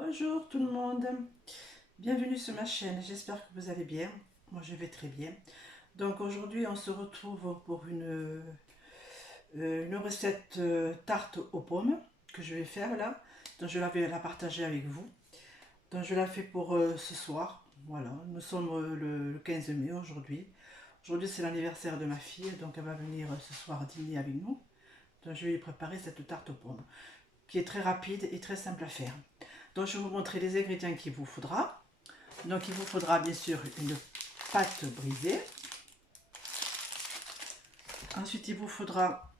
Bonjour tout le monde, bienvenue sur ma chaîne, j'espère que vous allez bien, moi je vais très bien. Donc aujourd'hui on se retrouve pour une recette tarte aux pommes que je vais faire là, donc je vais la partager avec vous. Donc je la fais pour ce soir, voilà, nous sommes le 15 mai aujourd'hui. Aujourd'hui c'est l'anniversaire de ma fille, donc elle va venir ce soir dîner avec nous. Donc je vais lui préparer cette tarte aux pommes, qui est très rapide et très simple à faire. Donc je vais vous montrer les ingrédients qu'il vous faudra. Donc il vous faudra bien sûr une pâte brisée. Ensuite il vous faudra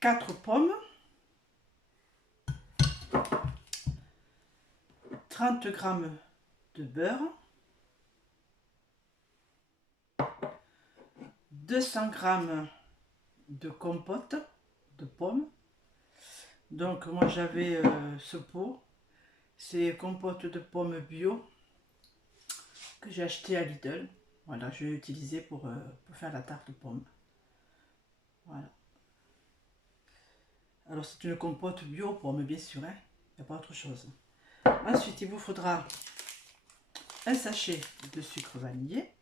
4 pommes, 30 g de beurre, 200 g de compote de pommes. Donc moi j'avais ce pot, c'est compote de pommes bio que j'ai acheté à Lidl. Voilà, je vais l'utiliser pour faire la tarte aux pommes. Voilà. Alors c'est une compote bio aux pommes bien sûr, hein, il n'y a pas autre chose. Ensuite il vous faudra un sachet de sucre vanillé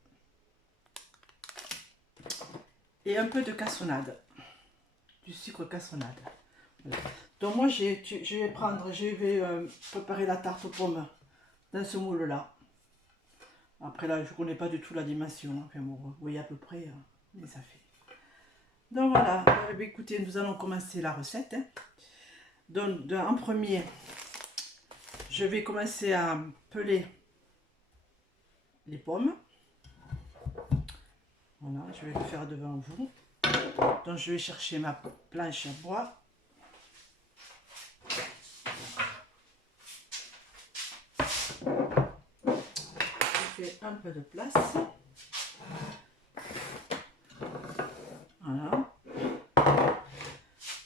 et un peu de cassonade, du sucre cassonade. Voilà. Donc moi je vais préparer la tarte aux pommes dans ce moule là. Après là je ne connais pas du tout la dimension, enfin bon, vous voyez à peu près, mais ça fait. Donc voilà, écoutez, nous allons commencer la recette. Hein. Donc en premier, je vais commencer à peler les pommes. Voilà, je vais le faire devant vous. Donc je vais chercher ma planche à bois. Je fais un peu de place. Voilà.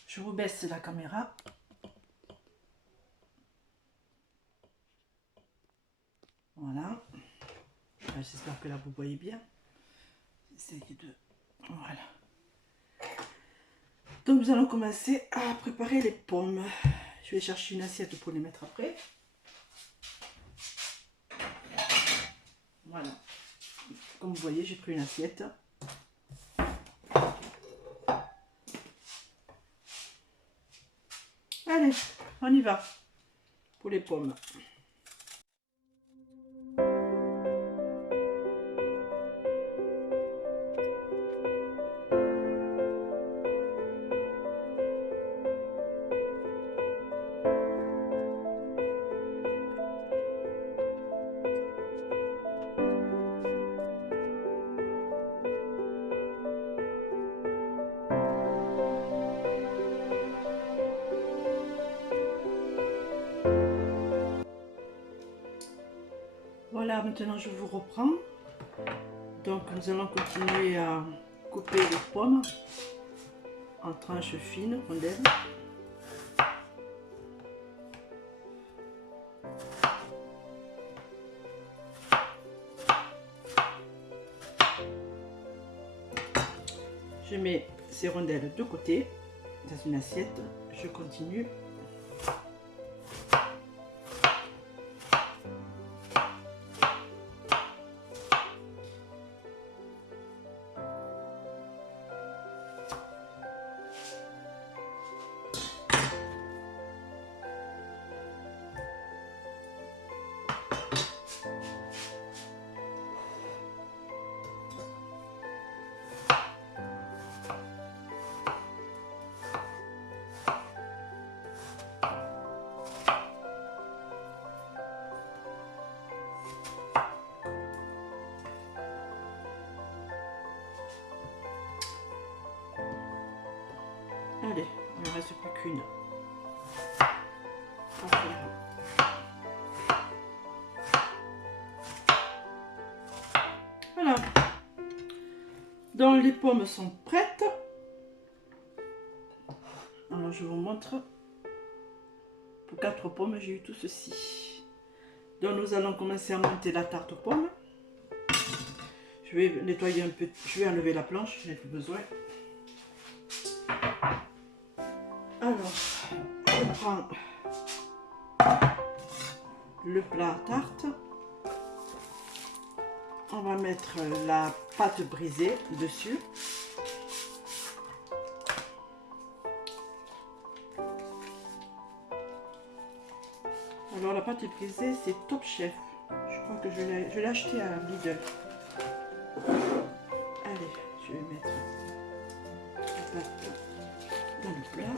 Je vous baisse la caméra. Voilà. J'espère que là vous voyez bien. J'essaie de... Voilà. Donc nous allons commencer à préparer les pommes. Je vais chercher une assiette pour les mettre après. Voilà. Comme vous voyez, j'ai pris une assiette. Allez, on y va pour les pommes. Voilà, maintenant je vous reprends. Donc nous allons continuer à couper les pommes en tranches fines, rondelles. Je mets ces rondelles de côté dans une assiette. Je continue. Allez, il ne reste plus qu'une. Voilà. Donc les pommes sont prêtes. Alors je vous montre. Pour 4 pommes, j'ai eu tout ceci. Donc nous allons commencer à monter la tarte aux pommes. Je vais nettoyer un peu, je vais enlever la planche, je n'ai plus besoin. Alors, je prends le plat à tarte. On va mettre la pâte brisée dessus. Alors la pâte brisée, c'est Top Chef. Je crois que je l'ai acheté à Lidl. Allez, je vais mettre la pâte dans le plat.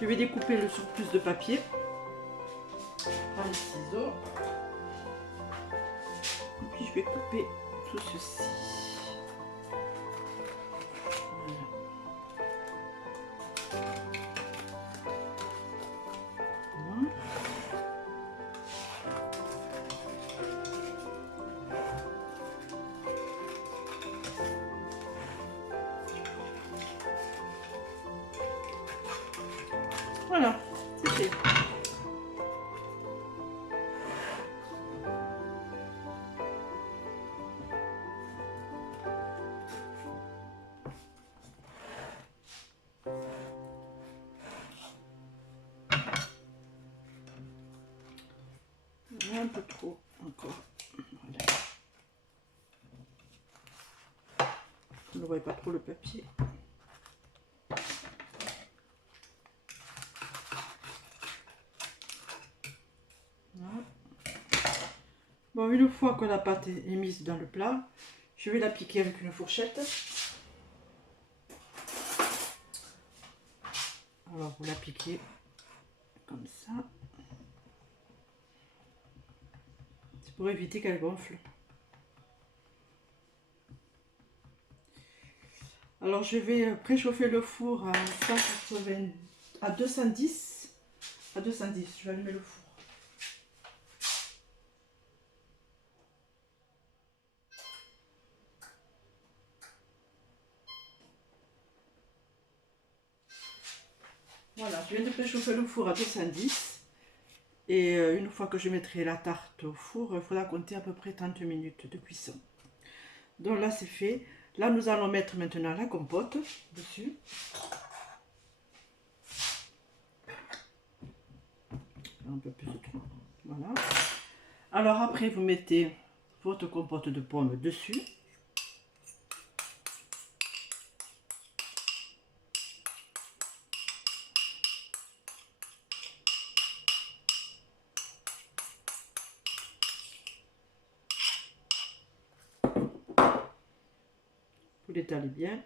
Je vais découper le surplus de papier par les ciseaux. Et puis je vais couper tout ceci. Voilà. Voilà, c'est fait. Un peu trop encore. Voilà. Vous ne voyez pas trop le papier. Voilà. Bon, une fois que la pâte est mise dans le plat, je vais l'appliquer avec une fourchette. Alors vous l'appliquez comme ça. C'est pour éviter qu'elle gonfle. Alors je vais préchauffer le four à 180, à 210. À 210, je vais allumer le four. Voilà, je viens de préchauffer le four à 210. Et une fois que je mettrai la tarte au four, il faudra compter à peu près 30 minutes de cuisson. Donc là c'est fait. Là nous allons mettre maintenant la compote dessus. Un peu plus de tout. Voilà. Alors après vous mettez votre compote de pommes dessus. Vous l'étalez bien.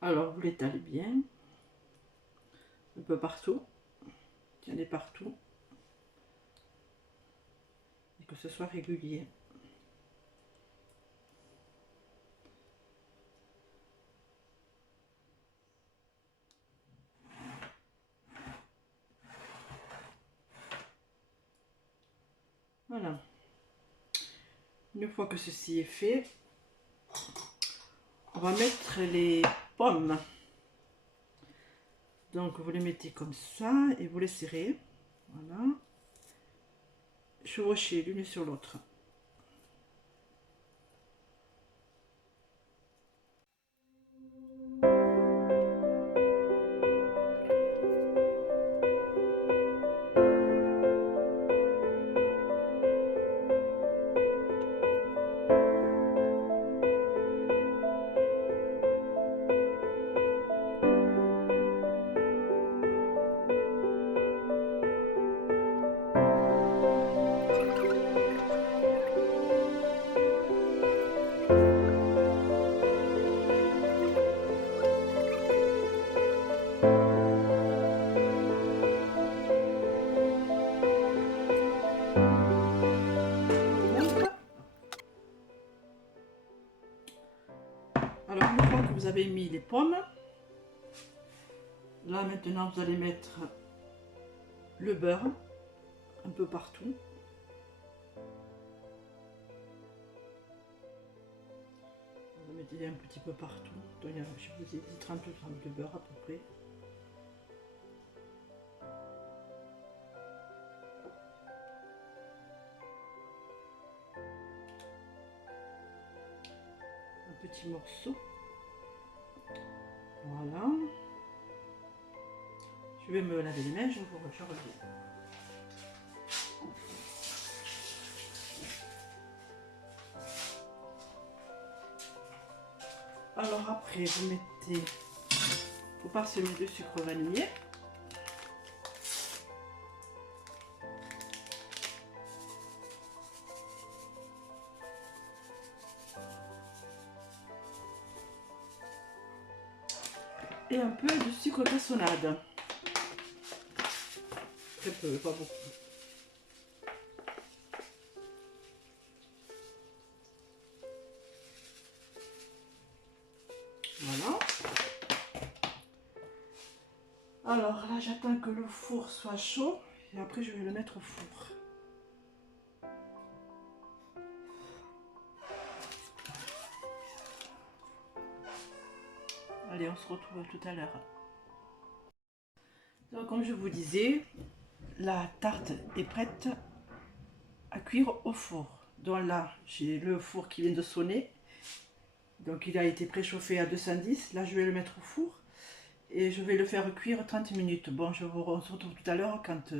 Alors vous l'étalez bien. Un peu partout. Tiens-les partout. Et que ce soit régulier. Voilà. Une fois que ceci est fait, on va mettre les pommes. Donc vous les mettez comme ça et vous les serrez. Voilà. Chevaucher l'une sur l'autre. Alors une fois que vous avez mis les pommes, Là maintenant vous allez mettre le beurre un peu partout. Vous en mettez un petit peu partout. Donc, je vous ai dit 30 grammes de beurre à peu près. Un petit morceau. Voilà. Je vais me laver les mains, je reviens. Alors après, vous mettez au parsemé de sucre vanillé. Et un peu de sucre cassonade. Très peu, pas beaucoup. Voilà. Alors là, j'attends que le four soit chaud et après je vais le mettre au four. Allez, on se retrouve tout à l'heure. Donc comme je vous disais, la tarte est prête à cuire au four. Donc là, j'ai le four qui vient de sonner. Donc il a été préchauffé à 210. Là, je vais le mettre au four et je vais le faire cuire 30 minutes. Bon, on se retrouve tout à l'heure quand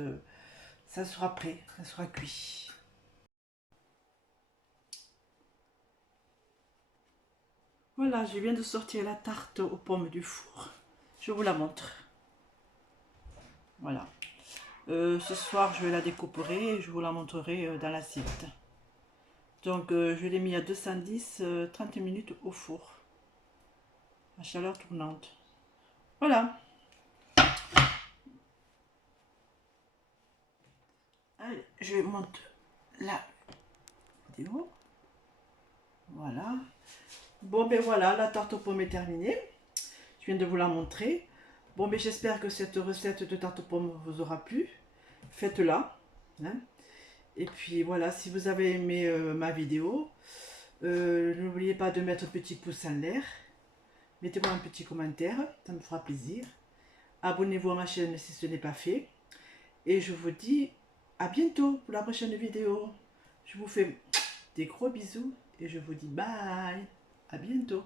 ça sera prêt, ça sera cuit. Voilà, je viens de sortir la tarte aux pommes du four. Je vous la montre. Voilà. Ce soir, je la découperai et je vous la montrerai dans l'assiette. Donc, je l'ai mis à 210, 30 minutes au four. À chaleur tournante. Voilà. Allez, je monte la vidéo. Voilà. Bon, ben voilà, la tarte aux pommes est terminée. Je viens de vous la montrer. Bon, ben j'espère que cette recette de tarte aux pommes vous aura plu. Faites-la. Hein. Et puis voilà, si vous avez aimé ma vidéo, n'oubliez pas de mettre un petit pouce en l'air. Mettez-moi un petit commentaire, ça me fera plaisir. Abonnez-vous à ma chaîne si ce n'est pas fait. Et je vous dis à bientôt pour la prochaine vidéo. Je vous fais des gros bisous et je vous dis bye. À bientôt.